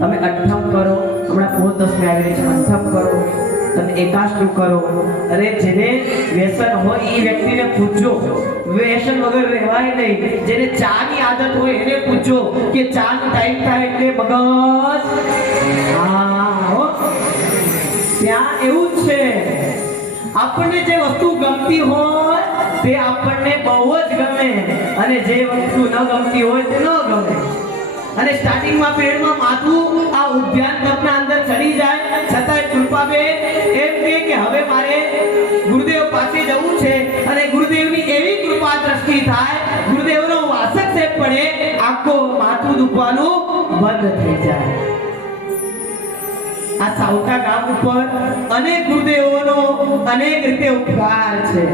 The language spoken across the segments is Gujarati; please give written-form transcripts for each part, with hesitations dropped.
તમે અઠ્ઠમ કરો, હમણાં 10 આવી છે, અઠ્ઠમ કરો, તમે એકાષ્ટુ કરો. અરે જેને વ્યસન હોય એ વ્યક્તિને પૂછજો, વ્યસન વગર રહેવાય નહીં. જેને ચાની આદત હોય એને પૂછજો કે ચાનો ટાઈમ થાય એટલે મગજ ત્યાં એવું જ છે. આપણને જે વસ્તુ ગમતી હોય તે આપણને બહુ જ ગમે અને જે વસ્તુ ન ગમતી હોય તે ન ગમે. અને સ્ટાર્ટિંગમાં પીરિયડમાં માથું આ ઉદ્યાન તપના અંદર ચડી જાય, છતાંય કૃપાબેન એમ કે હવે મારે ગુરુદેવ પાસે જવું છે અને ગુરુદેવની એવી કૃપા દ્રષ્ટિ થાય, ગુરુદેવનો વાસક્ષેપ પડે, આખો માથું દુખવાનું બંધ થઈ જાય. આ સાવકા ગામ ઉપર અનેક ગુરુદેવોનો અનેક રીતે ઉપકાર છે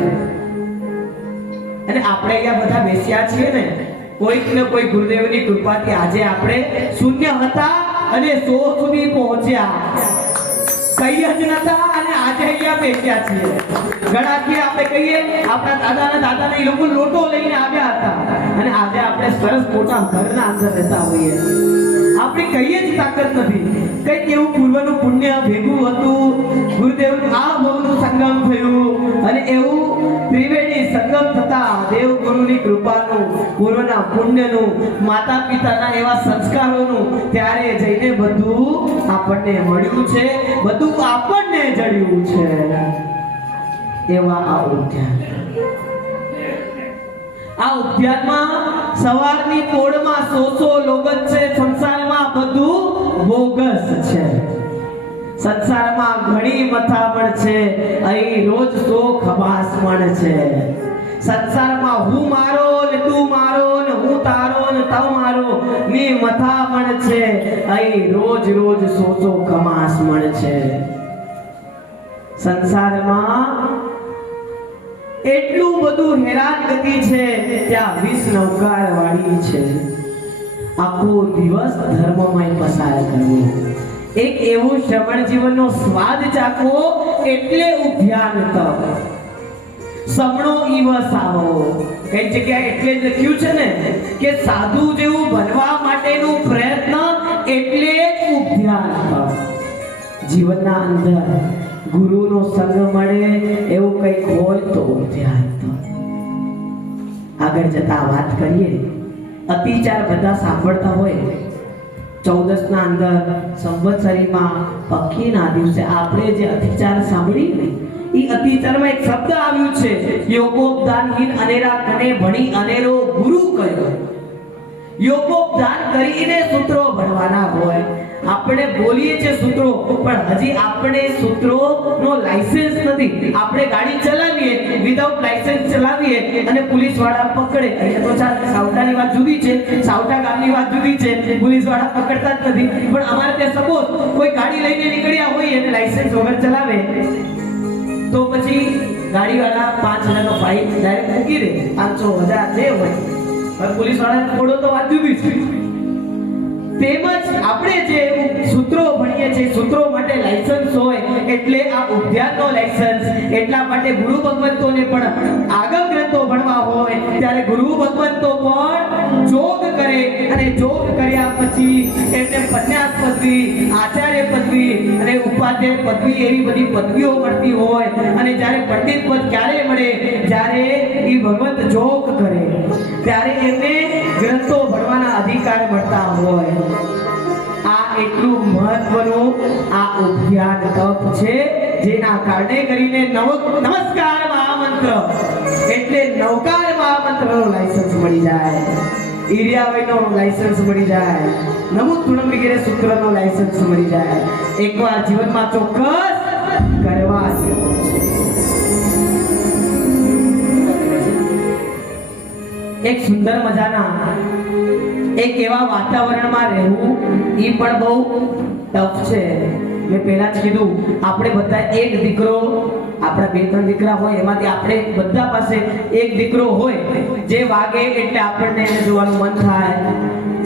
અને આપણે અહીંયા બધા બેસ્યા છીએ ને, કોઈક ને કોઈ ગુરુદેવની કૃપાથી આજે આપણે શૂન્ય હતા અને 100 સુધી પહોંચ્યા. કઈ જ નતા અને આજે અહીંયા બેસ્યા છીએ. ઘણાથી આપણે કહીએ આપણા દાદાને એ લોકો લોટો લઈને આવ્યા હતા અને આજે આપણે સરસ મોટા ઘરના અંદર રહેતા હોઈએ. આપણે કહીએ જ તાકાત નથી. કઈક એવું પૂર્વનું પુણ્ય ભેગું હતું, ગુરુદેવનું આ ભવનું સંગમ થયું અને એવું ત્રિવેણી સંગમ થતા દેવ ગુરુની કૃપાનું, પૂર્વના પુણ્યનું, માતા પિતાના એવા સંસ્કારોનું ત્યારે જઈને બધું આપણને મળ્યું છે, બધું આપણને જડ્યું છે. એવા આ ઉદ્યાનમાં સવારની પોળમાં 100 લોગત છે. સંસારમાં બધું બોગસ છે. સંસારમાં ઘણી મથામણ છે, અહીં રોજ 100 ખબાસમણ છે. સંસારમાં હું મારો ને તું મારો ને હું તારો ને તું મારો ની મથામણ છે, અહીં રોજ 100 ખબાસમણ છે. સંસારમાં એટલું બધું હેરાનગતિ છે, ત્યાં 20 નૌકાર વાળી છે. આખો દિવસ ધર્મમય પસાર કરવો, એક એવું શ્રવણ જીવનનો સ્વાદ ચાખવો એટલે ઉદ્યાન તપ. સમણો ઈવ સાવો, કઈ જગ્યાએ એટલે જ લખ્યું છે ને કે સાધુ જેવું બનવા માટેનું પ્રયત્ન એટલે ઉદ્યાન તપ. જીવનના અંદર ગુરુનો સંગ મળે એવું કંઈક હોય તો ઉદ્યાન તપ. આગળ જતા વાત કરીએ. અતિચાર બધા સાંભળતા હોય. 14 ના અંદર સંવત્સરીમાં પક્ષીના દિવસે આપણે જે અતિચાર સાંભળી ને, એ અતિચારમાં એક શબ્દ આવ્યું છે, યોગોપદાનહીન અનેરા કને ભણી અનેરો ગુરુ કયો. યોગોપદાન કરીને સૂત્રો ભણવાના હોય. આપણે બોલીએ છીએ સૂત્રો, પણ હજી આપણે સૂત્રોનો લાયસન્સ નથી. આપણે ગાડી ચલાવીએ, વિધાઉટ લાયસન્સ ચલાવીએ અને પોલીસ વાળા પકડે. તો સાવટાની વાત જુદી છે, સાવટા ગામની વાત જુદી છે, પોલીસ વાળા પકડતા જ નથી. પણ અમારે ત્યાં સપોઝ કોઈ ગાડી લઈને નીકળ્યા હોય અને લાયસન્સ વગર ચલાવે તો પછી ગાડીવાળા 5,000નો ફાઇન ડાયરેક્ટ મૂકી દે, 500,000 જે હોય. પણ પોલીસ વાળાને થોડો તો વાત જુદી છે. તેમજ આપણે જે સૂત્રો ભણીએ છીએ, સૂત્રો માટે લાયસન્સ હોય એટલે આ ઉદ્યાનનો લાયસન્સ. એટલા માટે ગુરુ ભગવંતોને પણ આગમ ગ્રંથો ભણવા હોય ત્યારે ગુરુ ભગવંતો પણ જોગ કરે અને જોગ કર્યા પછી એમને સંન્યાસ પદવી, આચાર્ય પદવી અને ઉપાધ્યાય પદવી એવી બધી પદવીઓ મળતી હોય. અને જ્યારે પંડિત પદ ક્યારે મળે? જ્યારે એ ભગવંત જોગ કરે ત્યારે એમને ગ્રંથો ભણવાના અધિકાર મળતા હોય. આ એટલું મહત્વનું આ ઉદ્યાન તપ છે, જેના કારણે કરીને નમસ્કાર મહામંત્ર એટલે નવકાર મહામંત્રનો લાયસન્સ મળી જાય, ઈર્યાવયનો લાયસન્સ મળી જાય, નમો તૃણમ વગેરે સૂત્રનો લાયસન્સ મળી જાય. એકવાર જીવનમાં ચોક્કસ કરવા જેવો છે. એક સુંદર મજાના એક એવા વાતાવરણમાં રહેવું એ પણ બહુ ટફ છે. મેં પહેલા જ કીધું, આપણે બધા એક દીકરો, આપણા 2-3 દીકરા હોય એમાંથી આપણે બધા પાસે એક દીકરો હોય. જે વાગે એટલે આપણને એને જોવાનું મન થાય,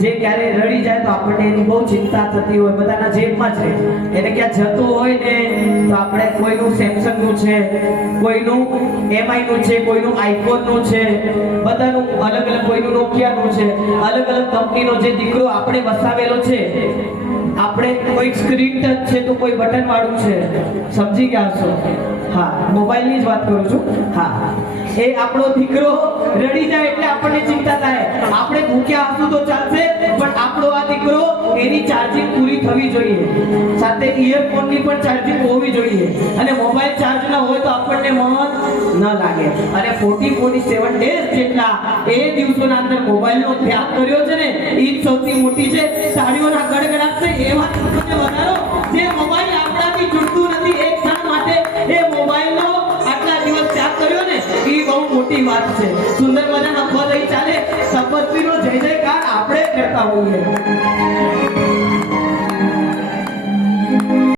જે ક્યારે રડી જાય તો આપણને એની બહુ ચિંતા થતી હોય. બધાના જેબમાં જ રહે. એને ક્યાં જતો હોય ને તો આપણે કોઈનું સેમસંગનું છે, કોઈનું એમઆઈનું છે, કોઈનું આઈફોનનું છે, બધાનું અલગ અલગ, કોઈનું નોકિયાનું છે, અલગ અલગ કંપનીનો જે દીકરો આપણે વસાવેલો છે, આપણે કોઈ સ્ક્રીન ટચ છે તો કોઈ બટન વાળું છે, સમજી ગયા છો? હા, મોબાઈલની જ વાત કરું છું. હા, એ આપણો દીકરો રડી જાય એટલે આપણને ચિંતા થાય. આપણે ભૂખ્યા હશું તો ચાલશે, પણ આપણો આ દીકરો એની ચાર્જિંગ પૂરી થવી જોઈએ, સાથે ઇયરફોનની પણ ચાર્જિંગ હોવી જોઈએ. અને મોબાઈલ ચાર્જ ન હોય તો આપણને મન ન લાગે. અને 47 ડેઝ જેટલા એ દિવસોના અંદર મોબાઈલનો ત્યાગ કર્યો છે ને, એ જ સૌથી મોટી છે. તાળીઓના ગડગડાટ છે એવા દિવસોને વધારો જે મોબાઈલ આપણાથી છૂટતું નથી. એક ક્ષણ માટે એ મોબાઈલનો આટલા દિવસ ત્યાગ કર્યો ને, એ બહુ મોટી વાત છે. સુંદર મજાના પદ અહીં ચાલે, તપસ્વીનો જય જયકાર આપણે કરતા હોઈએ.